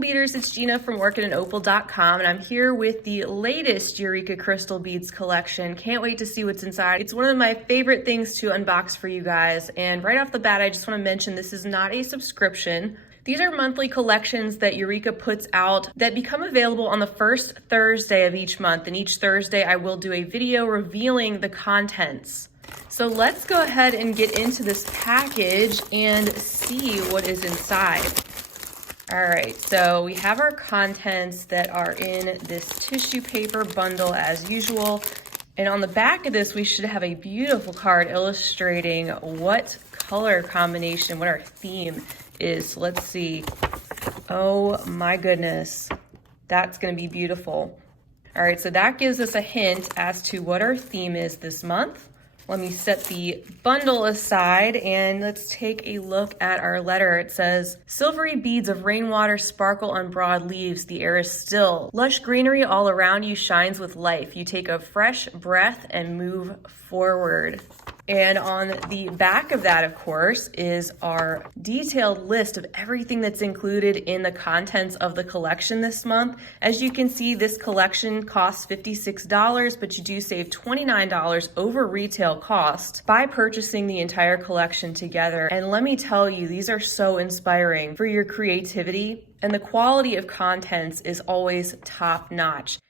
Beaders, it's Gina from orchidandopal.com, and I'm here with the latest Eureka Crystal Beads collection. Can't wait to see what's inside. It's one of my favorite things to unbox for you guys, and right off the bat, I just want to mention this is not a subscription. These are monthly collections that Eureka puts out that become available on the first Thursday of each month, and each Thursday I will do a video revealing the contents. So let's go ahead and get into this package and see what is inside. All right, so we have our contents that are in this tissue paper bundle as usual. And on the back of this, we should have a beautiful card illustrating what color combination, what our theme is. So let's see. Oh my goodness, that's gonna be beautiful. All right, so that gives us a hint as to what our theme is this month. Let me set the bundle aside and let's take a look at our letter. It says, silvery beads of rainwater sparkle on broad leaves. The air is still. Lush greenery all around you shines with life. You take a fresh breath and move forward. And on the back of that, of course, is our detailed list of everything that's included in the contents of the collection this month. As you can see, this collection costs $56, but you do save $29 over retail cost by purchasing the entire collection together. And let me tell you, these are so inspiring for your creativity, and the quality of contents is always top notch.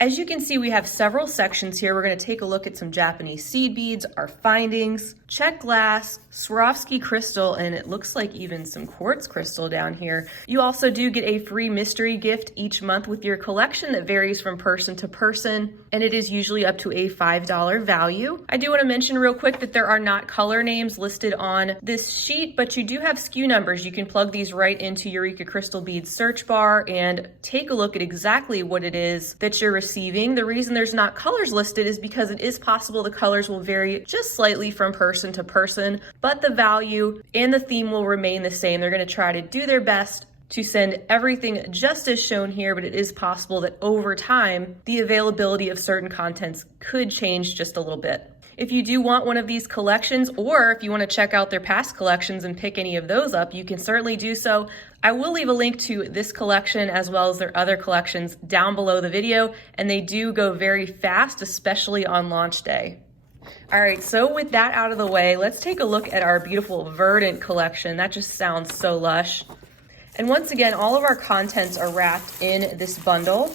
As you can see, we have several sections here. We're going to take a look at some Japanese seed beads, our findings, check glass, Swarovski crystal, and it looks like even some quartz crystal down here. You also do get a free mystery gift each month with your collection that varies from person to person, and it is usually up to a $5 value. I do want to mention real quick that there are not color names listed on this sheet, but you do have SKU numbers. You can plug these right into Eureka Crystal Beads search bar and take a look at exactly what it is that you're receiving. The reason there's not colors listed is because it is possible the colors will vary just slightly from person to person, but the value and the theme will remain the same. They're going to try to do their best to send everything just as shown here, but it is possible that over time, the availability of certain contents could change just a little bit. If you do want one of these collections, or if you want to check out their past collections and pick any of those up, you can certainly do so. I will leave a link to this collection as well as their other collections down below the video, and they do go very fast, especially on launch day. All right, so with that out of the way, let's take a look at our beautiful Verdant collection. That just sounds so lush. And once again, all of our contents are wrapped in this bundle.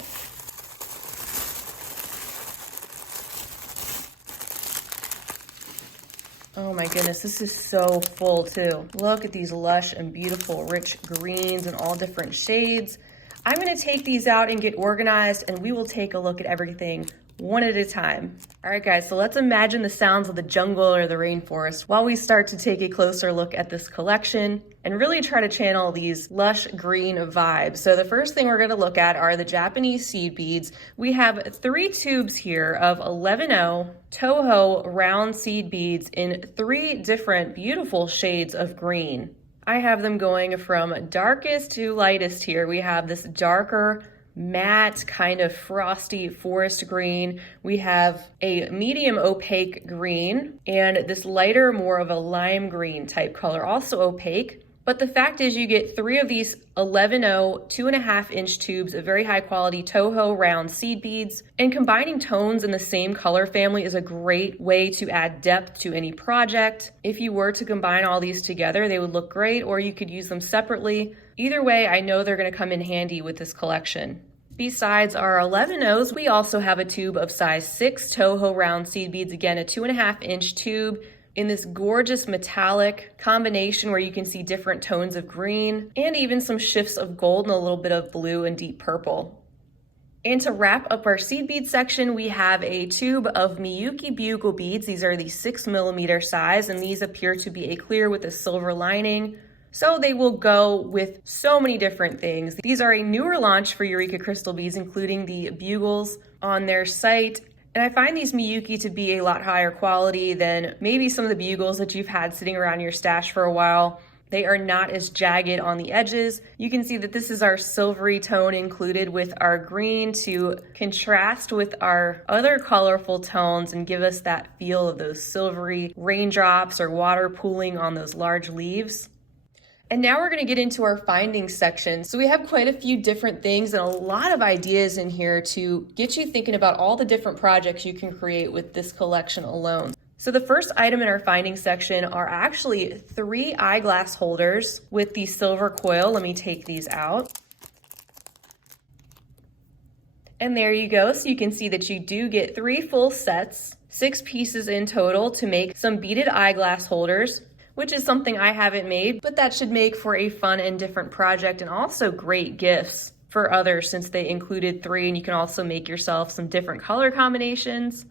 Oh my goodness, this is so full too. Look at these lush and beautiful rich greens in all different shades. I'm gonna take these out and get organized, and we will take a look at everything one at a time. All right, guys, so let's imagine the sounds of the jungle or the rainforest while we start to take a closer look at this collection and really try to channel these lush green vibes. So the first thing we're going to look at are the Japanese seed beads. We have 3 tubes here of 11-0 Toho round seed beads in 3 different beautiful shades of green. I have them going from darkest to lightest here. We have this darker matte kind of frosty forest green. We have a medium opaque green and this lighter, more of a lime green type color, also opaque. But the fact is you get 3 of these 11-0 2.5-inch tubes of very high quality Toho round seed beads, and combining tones in the same color family is a great way to add depth to any project. If you were to combine all these together, they would look great, or you could use them separately. Either way, I know they're going to come in handy with this collection. Besides our 11-0s, we also have a tube of size 6 Toho round seed beads, again a 2.5-inch tube in this gorgeous metallic combination where you can see different tones of green and even some shifts of gold and a little bit of blue and deep purple. And to wrap up our seed bead section, we have a tube of Miyuki bugle beads. These are the 6mm size, and these appear to be a clear with a silver lining. So they will go with so many different things. These are a newer launch for Eureka Crystal Beads, including the bugles on their site. And I find these Miyuki to be a lot higher quality than maybe some of the bugles that you've had sitting around your stash for a while. They are not as jagged on the edges. You can see that this is our silvery tone included with our green to contrast with our other colorful tones and give us that feel of those silvery raindrops or water pooling on those large leaves. And now we're gonna get into our findings section. So we have quite a few different things and a lot of ideas in here to get you thinking about all the different projects you can create with this collection alone. So the first item in our findings section are actually 3 eyeglass holders with the silver coil. Let me take these out. And there you go. So you can see that you do get 3 full sets, 6 pieces in total to make some beaded eyeglass holders, which is something I haven't made, but that should make for a fun and different project and also great gifts for others since they included 3, and you can also make yourself some different color combinations.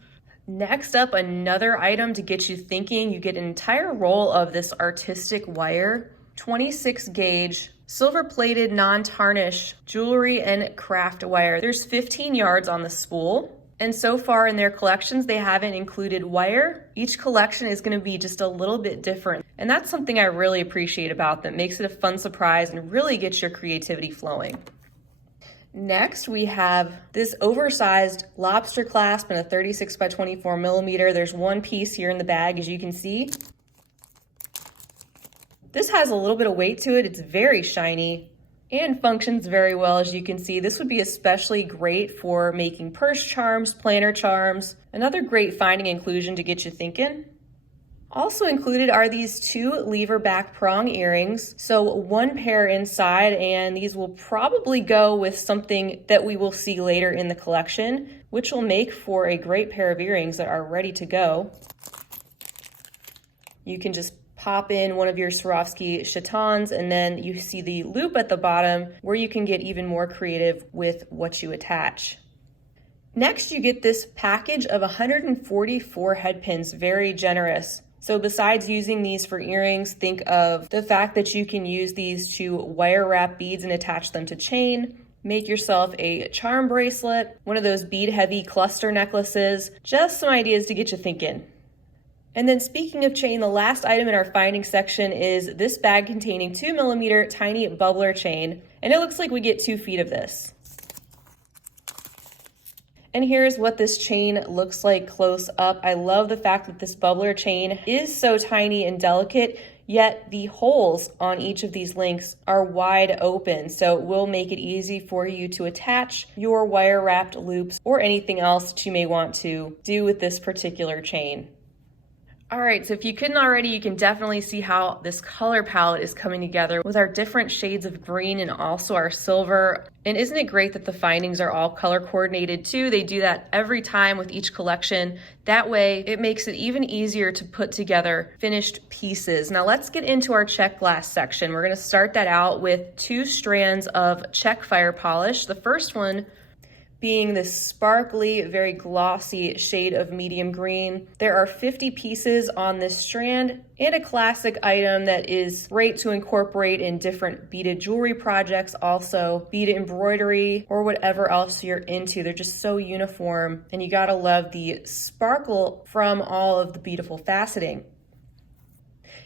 Next up, another item to get you thinking, you get an entire roll of this artistic wire, 26 gauge, silver plated, non-tarnish jewelry and craft wire. There's 15 yards on the spool. And so far in their collections, they haven't included wire. Each collection is going to be just a little bit different. And that's something I really appreciate about them. Makes it a fun surprise and really gets your creativity flowing. Next, we have this oversized lobster clasp in a 36 by 24 millimeter. There's 1 piece here in the bag, as you can see. This has a little bit of weight to it. It's very shiny and functions very well, as you can see. This would be especially great for making purse charms, planner charms, another great finding inclusion to get you thinking. Also included are these 2 lever back prong earrings. So 1 pair inside, and these will probably go with something that we will see later in the collection, which will make for a great pair of earrings that are ready to go. You can just pop in one of your Swarovski chatons, and then you see the loop at the bottom where you can get even more creative with what you attach. Next, you get this package of 144 head pins, very generous. So besides using these for earrings, think of the fact that you can use these to wire wrap beads and attach them to chain, make yourself a charm bracelet, one of those bead heavy cluster necklaces, just some ideas to get you thinking. And then speaking of chain, the last item in our finding section is this bag containing 2 millimeter tiny bubbler chain. And it looks like we get 2 feet of this. And here's what this chain looks like close up. I love the fact that this bubbler chain is so tiny and delicate, yet the holes on each of these links are wide open. So it will make it easy for you to attach your wire wrapped loops or anything else that you may want to do with this particular chain. All right, so if you couldn't already, you can definitely see how this color palette is coming together with our different shades of green and also our silver. And isn't it great that the findings are all color coordinated too? They do that every time with each collection. That way, it makes it even easier to put together finished pieces. Now let's get into our check glass section. We're gonna start that out with 2 strands of check fire polish. The first one being this sparkly, very glossy shade of medium green. There are 50 pieces on this strand and a classic item that is great to incorporate in different beaded jewelry projects, also beaded embroidery or whatever else you're into. They're just so uniform, and you gotta love the sparkle from all of the beautiful faceting.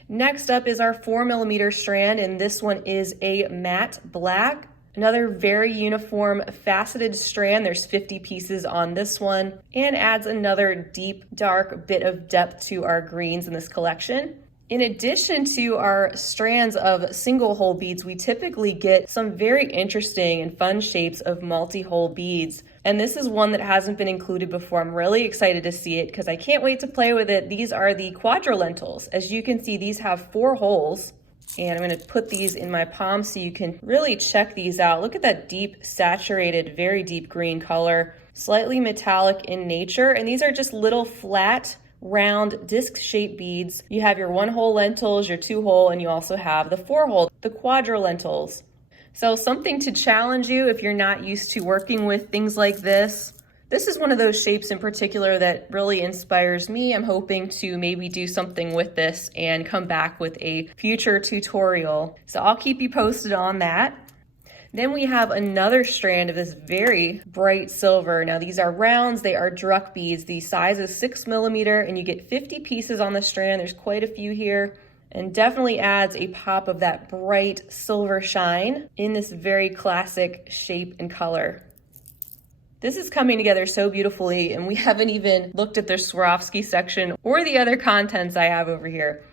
Next up is our 4 millimeter strand, and this one is a matte black. Another very uniform faceted strand. There's 50 pieces on this one and adds another deep, dark bit of depth to our greens in this collection. In addition to our strands of single hole beads, we typically get some very interesting and fun shapes of multi-hole beads. And this is one that hasn't been included before. I'm really excited to see it because I can't wait to play with it. These are the quadrilentals. As you can see, these have 4 holes. And I'm going to put these in my palm so you can really check these out. Look at that deep, saturated, very deep green color, slightly metallic in nature. And these are just little flat, round, disc-shaped beads. You have your 1-hole lentils, your 2-hole, and you also have the 4-hole, the quadrilentals. So something to challenge you if you're not used to working with things like this. This is one of those shapes in particular that really inspires me. I'm hoping to maybe do something with this and come back with a future tutorial. So I'll keep you posted on that. Then we have another strand of this very bright silver. Now these are rounds, they are druck beads. The size is 6 millimeter and you get 50 pieces on the strand. There's quite a few here and definitely adds a pop of that bright silver shine in this very classic shape and color. This is coming together so beautifully, and we haven't even looked at the Swarovski section or the other contents I have over here.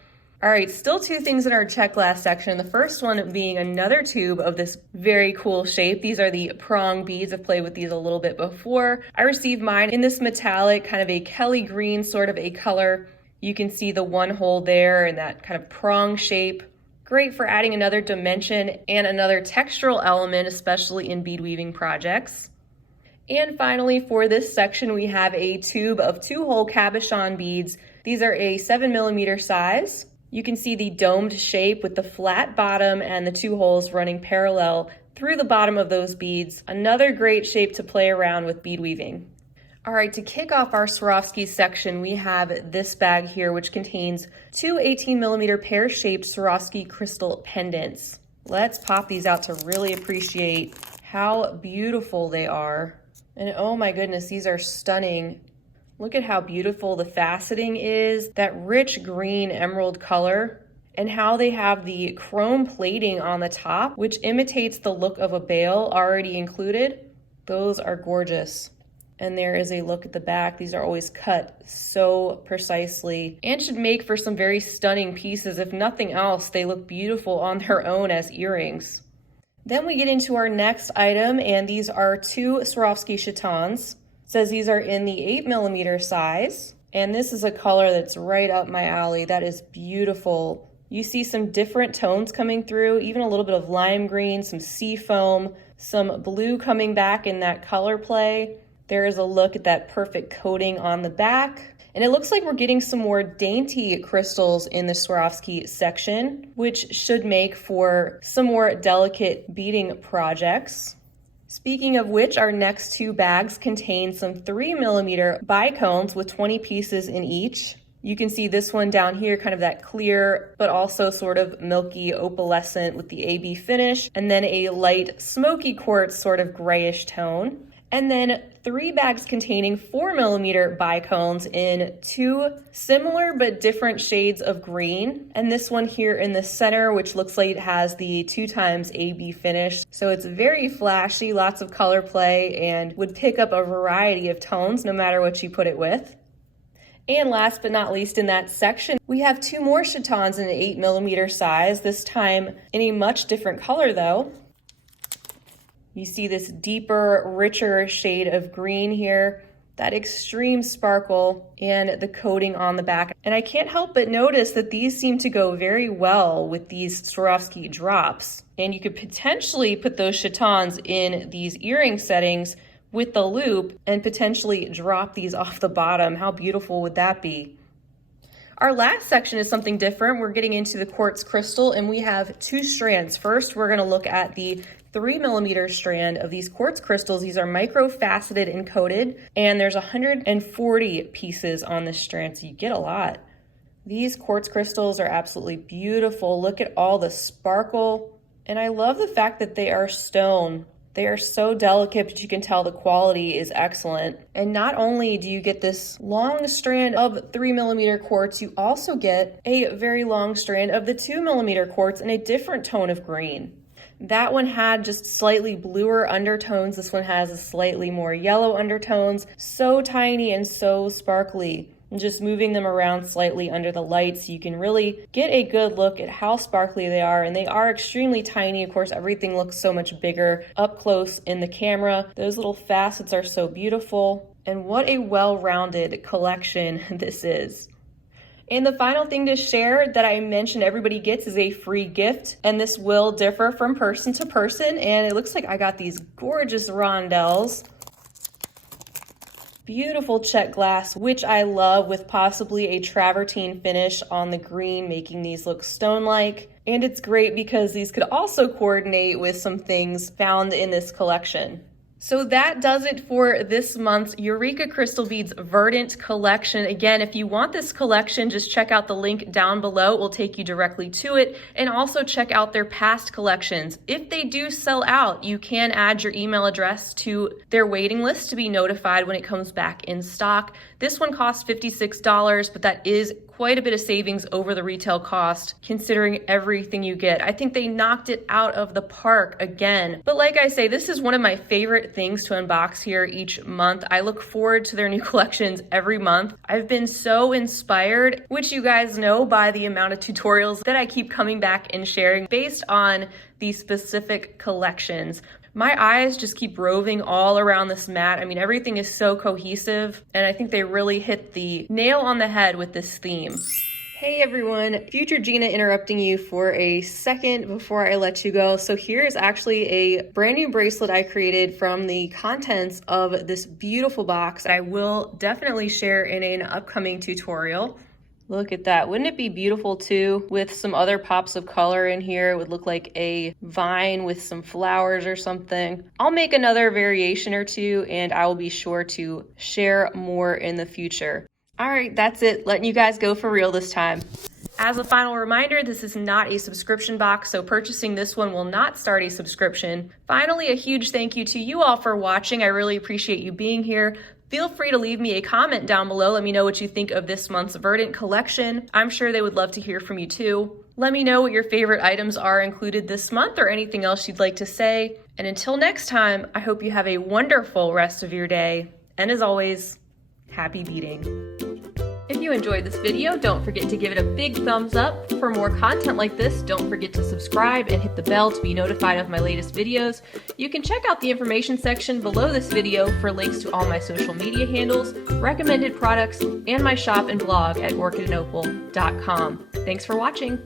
All right, still two things in our check glass section. The first one being another tube of this very cool shape. These are the prong beads. I've played with these a little bit before. I received mine in this metallic, kind of a Kelly green sort of a color. You can see the one hole there and that kind of prong shape. Great for adding another dimension and another textural element, especially in bead weaving projects. And finally, for this section, we have a tube of 2-hole cabochon beads. These are a 7mm size. You can see the domed shape with the flat bottom and the 2 holes running parallel through the bottom of those beads. Another great shape to play around with bead weaving. All right, to kick off our Swarovski section, we have this bag here, which contains 2 18mm pear-shaped Swarovski crystal pendants. Let's pop these out to really appreciate how beautiful they are. And oh my goodness, these are stunning. Look at how beautiful the faceting is, that rich green emerald color, and how they have the chrome plating on the top, which imitates the look of a bail already included. Those are gorgeous. And there is a look at the back. These are always cut so precisely and should make for some very stunning pieces. If nothing else, they look beautiful on their own as earrings. Then we get into our next item, and these are 2 Swarovski chatons. Says these are in the 8mm size, and this is a color that's right up my alley. That is beautiful. You see some different tones coming through, even a little bit of lime green, some sea foam, some blue coming back in that color play. There is a look at that perfect coating on the back. And it looks like we're getting some more dainty crystals in the Swarovski section, which should make for some more delicate beading projects. Speaking of which, our next 2 bags contain some 3mm bicones with 20 pieces in each. You can see this one down here, kind of that clear, but also sort of milky opalescent with the AB finish, and then a light smoky quartz sort of grayish tone. And then 3 bags containing 4mm bicones in 2 similar but different shades of green. And this one here in the center, which looks like it has the 2x AB finish. So it's very flashy, lots of color play, and would pick up a variety of tones no matter what you put it with. And last but not least in that section, we have 2 more chatons in an 8mm size, this time in a much different color though. You see this deeper, richer shade of green here, that extreme sparkle, and the coating on the back. And I can't help but notice that these seem to go very well with these Swarovski drops. And you could potentially put those chatons in these earring settings with the loop and potentially drop these off the bottom. How beautiful would that be? Our last section is something different. We're getting into the quartz crystal, and we have 2 strands. First, we're gonna look at the 3mm strand of these quartz crystals. These are micro-faceted and coated, and there's 140 pieces on this strand, so you get a lot. These quartz crystals are absolutely beautiful. Look at all the sparkle, and I love the fact that they are stone. They are so delicate, but you can tell the quality is excellent. And not only do you get this long strand of 3mm quartz, you also get a very long strand of the 2mm quartz in a different tone of green. That one had just slightly bluer undertones. This one has a slightly more yellow undertones. So tiny and so sparkly. And just moving them around slightly under the light so you can really get a good look at how sparkly they are. And they are extremely tiny. Of course, everything looks so much bigger up close in the camera. Those little facets are so beautiful. And what a well-rounded collection this is. And the final thing to share that I mentioned everybody gets is a free gift, and this will differ from person to person, and it looks like I got these gorgeous rondelles. Beautiful check glass, which I love, with possibly a travertine finish on the green, making these look stone-like. And it's great because these could also coordinate with some things found in this collection. So that does it for this month's Eureka Crystal Beads Verdant collection. Again, if you want this collection, just check out the link down below. It will take you directly to it. And also check out their past collections. If they do sell out, you can add your email address to their waiting list to be notified when it comes back in stock. This one costs $56, but that is quite a bit of savings over the retail cost considering everything you get. I think they knocked it out of the park again. But like I say, this is one of my favorite things to unbox here each month. I look forward to their new collections every month. I've been so inspired, which you guys know by the amount of tutorials that I keep coming back and sharing based on these specific collections. My eyes just keep roving all around this mat. I mean, everything is so cohesive, and I think they really hit the nail on the head with this theme. Hey everyone, Future Gina interrupting you for a second before I let you go. So here is actually a brand new bracelet I created from the contents of this beautiful box. I will definitely share in an upcoming tutorial. Look at that. Wouldn't it be beautiful too with some other pops of color in here? It would look like a vine with some flowers or something. I'll make another variation or two and I will be sure to share more in the future. All right, that's it. Letting you guys go for real this time. As a final reminder, this is not a subscription box, so purchasing this one will not start a subscription. Finally, a huge thank you to you all for watching. I really appreciate you being here. Feel free to leave me a comment down below. Let me know what you think of this month's Verdant collection. I'm sure they would love to hear from you too. Let me know what your favorite items are included this month or anything else you'd like to say. And until next time, I hope you have a wonderful rest of your day. And as always, happy beading. If you enjoyed this video, don't forget to give it a big thumbs up. For more content like this, don't forget to subscribe and hit the bell to be notified of my latest videos. You can check out the information section below this video for links to all my social media handles, recommended products, and my shop and blog at orchidandopal.com. Thanks for watching.